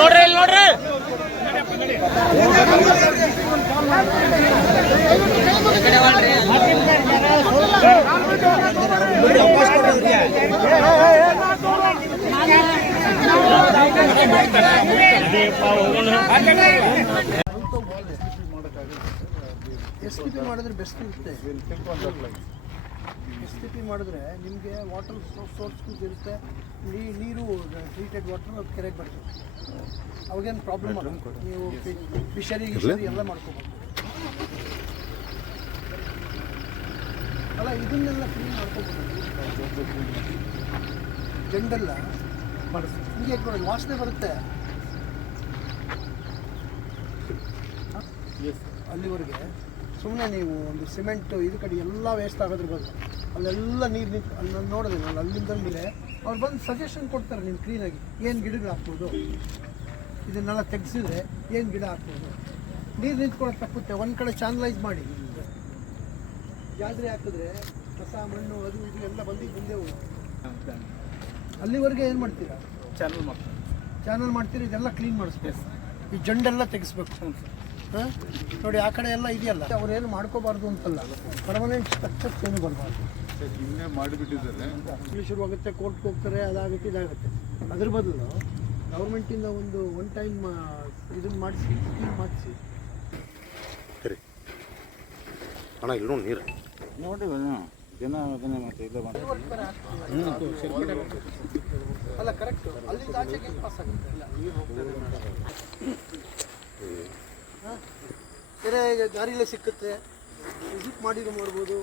ನೋಡ್ರಿ ಇಲ್ಲಿ ನೋಡ್ರಿ STP ಮಾಡಿದ್ರೆ ಬೆಸ್ಟ್ ಇರುತ್ತೆ. STP ಮಾಡಿದ್ರೆ ನಿಮಗೆ ವಾಟರ್ ಸೋರ್ಸ್ಗೂ ಇರುತ್ತೆ, ನೀರು ಟ್ರೀಟೆಡ್ ವಾಟರ್ ಅದು ಕೆರೆಗೆ ಬರ್ತದೆ. ಅವಾಗೇನು ಪ್ರಾಬ್ಲಮ್ ಆಗಲ್ಲ. ನೀವು ಫಿಶರಿ ಎಲ್ಲ ಮಾಡ್ಕೋಬೋದು. ಅಲ್ಲ ಇದನ್ನೆಲ್ಲ ಕ್ಲೀನ್ ಮಾಡ್ಕೋಬೋದು. ಜಂಡೆಲ್ಲ ಹಿಂಗೆ ಕೊಡೋದು ವಾಸನೆ ಬರುತ್ತೆ. ಅಲ್ಲಿವರೆಗೆ ಸುಮ್ಮನೆ ನೀವು ಒಂದು ಸಿಮೆಂಟ್ ಇದು ಕಡೆ ಎಲ್ಲ ವೇಸ್ಟ್ ಆಗೋದ್ರ ಬದಲು ಅಲ್ಲೆಲ್ಲ ನೀರು ನಿಂತು ಅಲ್ಲಿ ನಾನು ನೋಡಿದೆ, ನಾನು ಅಲ್ಲಿಂದ ಮೇಲೆ ಅವ್ರು ಬಂದು ಸಜೆಷನ್ ಕೊಡ್ತಾರೆ. ನೀವು ಕ್ಲೀನಾಗಿ ಏನು ಗಿಡಗಳು ಹಾಕ್ಬೋದು, ಇದನ್ನೆಲ್ಲ ತೆಗೆಸಿದ್ರೆ ಏನು ಗಿಡ ಹಾಕ್ಬೋದು. ನೀರು ನಿಂತ್ಕೊಳ್ಳೋದು ತಪ್ಪುತ್ತೆ. ಒಂದು ಕಡೆ ಚಾನಲೈಸ್ ಮಾಡಿ ಜಾತ್ರೆ ಹಾಕಿದ್ರೆ ಕಸ ಮಣ್ಣು ಅದು ಇದು ಎಲ್ಲ ಬಂದೇ ಹೋಗುತ್ತೆ. ಅಲ್ಲಿವರೆಗೆ ಏನು ಮಾಡ್ತೀರಾ? ಚಾನಲ್ ಮಾಡ್ತೀರಿ, ಇದೆಲ್ಲ ಕ್ಲೀನ್ ಮಾಡಿಸ್ಬೇಕು. ಈ ಜಂಡೆಲ್ಲ ತೆಗೆಸ್ಬೇಕು. ಹಾಂ ನೋಡಿ, ಆ ಕಡೆ ಎಲ್ಲ ಇದೆಯಲ್ಲ, ಅವ್ರೇನು ಮಾಡ್ಕೋಬಾರ್ದು ಅಂತಲ್ಲ, ಪರ್ಮನೆಂಟ್ ಸ್ಟ್ರಕ್ಚರ್ಸ್ ಏನು ಬರಬಾರ್ದು. ಇನ್ನೇ ಮಾಡಿಬಿಟ್ಟಿದ್ದಾರೆ. ಶುರುವಾಗುತ್ತೆ, ಕೋರ್ಟ್ಗೆ ಹೋಗ್ತಾರೆ, ಅದಾಗುತ್ತೆ ಇದಾಗುತ್ತೆ. ಅದ್ರ ಬದಲು ಗೌರ್ಮೆಂಟಿಂದ ಒಂದು ಒನ್ ಟೈಮ್ ಇದನ್ನು ಮಾಡಿಸಿ, ಸ್ಕೀಮ್ ಮಾಡಿಸಿ. ಸರಿ ಅಣ್ಣ, ಇಲ್ಲೂ ನೀರು ನೋಡಿ ಜನ ಅದನ್ನೇ ಮತ್ತೆ ಇಲ್ಲ ಅಲ್ಲ ಕರೆಕ್ಟ್. ಅಲ್ಲಿಂದ ಆಚೆಗೆ ಪಾಸ್ ಆಗುತ್ತೆ. ಕೆರೆ ದಾರಿಲೇ ಸಿಕ್ಕುತ್ತೆ, ವಿಸಿಟ್ ಮಾಡಿರೋ ಮಾಡ್ಬೋದು.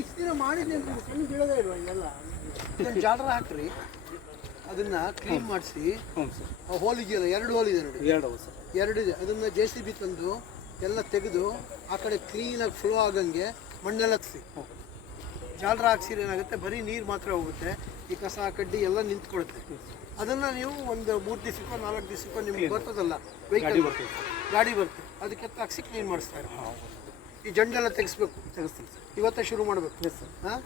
ಇಷ್ಟು ದಿನ ಮಾಡಿದ್ದೆ ಸಣ್ಣ ಬೀಳೋದೇ ಇಲ್ವಾ? ಹಿಂಗೆಲ್ಲ ಜಾಲರ ಹಾಕ್ರಿ, ಅದನ್ನ ಕ್ಲೀನ್ ಮಾಡಿಸಿ. ಹೋಲ್ ಇದೆಯಲ್ಲ, 2 ಹೋಲ್ ಇದೆ ನೋಡಿ, 2 ಇದೆ. ಅದನ್ನ JCB ತಂದು ಎಲ್ಲ ತೆಗೆದು ಆ ಕಡೆ ಕ್ಲೀನಾಗಿ ಫ್ಲೋ ಆಗಂಗೆ ಮಣ್ಣೆಲ್ಲ ಹತ್ಸಿ ಜಾಲರ ಹಾಕ್ಸಿದ್ರೆ ಏನಾಗುತ್ತೆ, ಬರೀ ನೀರು ಮಾತ್ರ ಹೋಗುತ್ತೆ. ಈ ಕಸ ಕಡ್ಡಿ ಎಲ್ಲ ನಿಂತ್ಕೊಳುತ್ತೆ. ಅದನ್ನು ನೀವು ಒಂದು 3 ದಿವಸಕ್ಕೋ 4 ದಿವಸಕ್ಕೋ ನಿಮ್ಗೆ ಬರ್ತದಲ್ಲ, ವೆಹಿಕಲ್ ಗಾಡಿ ಬರ್ತದೆ, ಅದಕ್ಕೆ ಹಾಕ್ಸಿ ಕ್ಲೀನ್ ಮಾಡಿಸ್ತಾರೆ. ಈ ಜಂಡೆಲ್ಲ ತೆಗೆಸ್ಬೇಕು. ಇವತ್ತೇ ಶುರು ಮಾಡಬೇಕು. ಹಾಂ,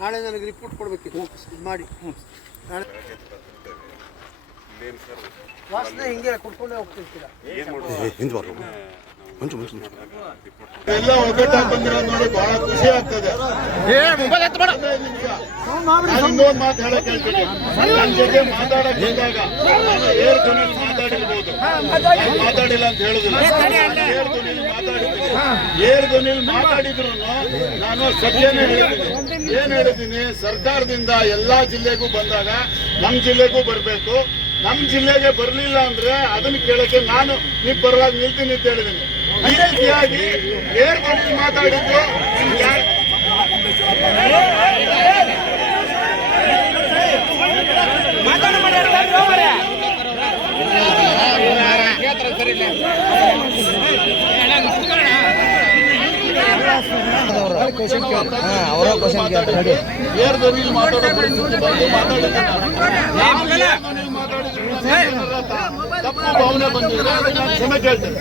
ನಾಳೆ ನನಗೆ ರಿಪೋರ್ಟ್ ಕೊಡಬೇಕಿತ್ತು. ಇದು ಮಾಡಿ ನಾಳೆ ವಾಸನೆ ಹಿಂಗೆ ಕುಡ್ಕೊಂಡೇ ಹೋಗ್ತಿರ್ತೀರ. ಎಲ್ಲ ಒಗ್ಗಟ್ಟಾಗಿ ಬಂದಿರೋದು ನೋಡಿ ಬಹಳ ಖುಷಿ ಆಗ್ತದೆ. ಇನ್ನೊಂದು ಮಾತು ಹೇಳಕ್ ಹೇಳ್ತೀನಿ. ನನ್ನ ಜೊತೆ ಮಾತಾಡಕ್ ಬಂದಾಗ ಏರ್ ಧ್ವನಿಲಿ ಮಾತಾಡಿರ್ಬೋದು, ಮಾತಾಡಿಲ್ಲ ಅಂತ ಹೇಳುದಿಲ್ಲ. ಏರ್ ಧ್ವನಿಲಿ ಮಾತಾಡಿದ್ರು ನಾನು ಸತ್ಯನೇ ಹೇಳಿದ್ದೀನಿ. ಏನ್ ಹೇಳಿದ್ದೀನಿ, ಸರ್ಕಾರದಿಂದ ಎಲ್ಲಾ ಜಿಲ್ಲೆಗೂ ಬಂದಾಗ ನಮ್ ಜಿಲ್ಲೆಗೂ ಬರ್ಬೇಕು. ನಮ್ ಜಿಲ್ಲೆಗೆ ಬರ್ಲಿಲ್ಲ ಅಂದ್ರೆ ಅದನ್ನ ಕೇಳಕ್ಕೆ ನಾನು ನೀವು ಪರವಾಗಿ ನಿಲ್ತೀನಿ ಅಂತ ಹೇಳಿದ್ದೀನಿ. ಈ ರೀತಿಯಾಗಿ ಏರ್ ಧ್ವನಿಲಿ ಮಾತಾಡಿದ್ದು ಏರ್ ಧ್ವನಿಲಿ ತಪ್ಪು ಭಾವನೆ ಬಂದಿದೆ, ಕ್ಷಮೆ ಕೇಳ್ತೇನೆ.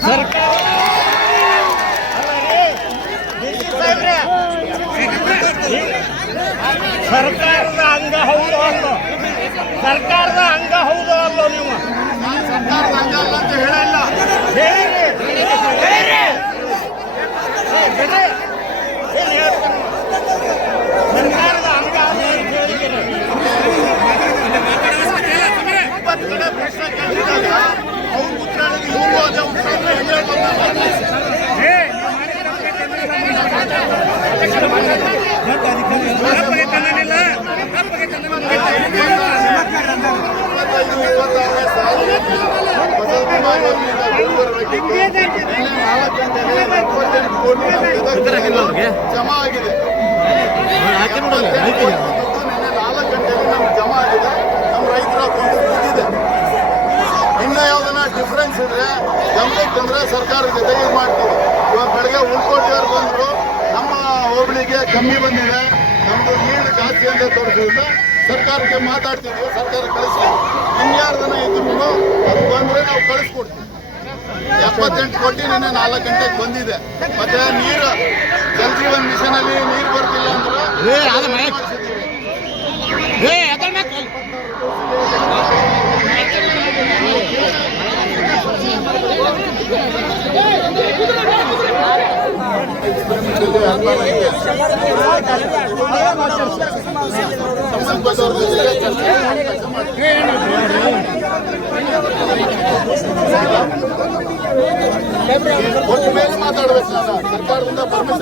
ಸರ್ಕಾರದ ಅಂಗ ಹೌದು ಅಲ್ಲೋ, ಸರ್ಕಾರದ ಅಂಗ ಹೌದು ಅಲ್ಲೋ. ನೀವು ಸರ್ಕಾರದ ಅಂಗ ಅಲ್ಲ ಅಂತ ಹೇಳಿಲ್ಲ. ಸರ್ಕಾರದ ಅಂಗ ಹೇಳಿದ್ದೀರಿ. 20 ಕಡೆ ಪ್ರಶ್ನೆ ಕೇಳಿದಾಗ ಅವ್ರು ಉತ್ತರ ಇವರು ಅದೇ ಉತ್ತರ ಜಮಾ ಆಗಿದೆ. 4 ಗಂಟೆಗೆ ನಮ್ಗೆ ಜಮಾ ಆಗಿದೆ. ನಮ್ಮ ರೈತರ ಅಕೌಂಟ್ ಬಿದ್ದಿದೆ. ಇನ್ನೂ ಯಾವ್ದನ್ನ ಡಿಫ್ರೆನ್ಸ್ ಇದ್ರೆ ಗಮನಕ್ಕೆ ತಂದ್ರೆ ಸರ್ಕಾರದ ಜೊತೆಗೆ ಮಾಡ್ತೀವಿ. ಇವಾಗ ಬೆಳಗ್ಗೆ ಉಳ್ಕೋಟಿಯವ್ರು ಬಂದ್ರು, ನಮ್ಮ ಹೋಬಳಿಗೆ ಕಮ್ಮಿ ಬಂದಿದೆ, ನಮ್ದು ನೀರು ಜಾಸ್ತಿ ಅಂತ ತೋರಿಸಿದ್ರೆ ಸರ್ಕಾರಕ್ಕೆ ಮಾತಾಡ್ತಿದ್ವಿ, ಸರ್ಕಾರ ಕಳಿಸಿ ಇನ್ಯಾರು ಜನ ಇದ್ರು ಅದು ಬಂದ್ರೆ ನಾವು ಕಳಿಸ್ಕೊಡ್ತೀವಿ. 78 ಕೋಟಿ ನಿನ್ನೆ 4 ಗಂಟೆಗೆ ಬಂದಿದೆ. ಮತ್ತೆ ನೀರು ಜಲ್ ಜೀವನ್ ಮಿಷನ್ ಅಲ್ಲಿ ನೀರು ಬರ್ತಿಲ್ಲ ಅಂದ್ರೆ ಒಟ್ಟು ಮೇಲೆ ಮಾತಾಡ್ಬೇಕು. ಸರ್ಕಾರದಿಂದ ಪರ್ಮಿಷನ್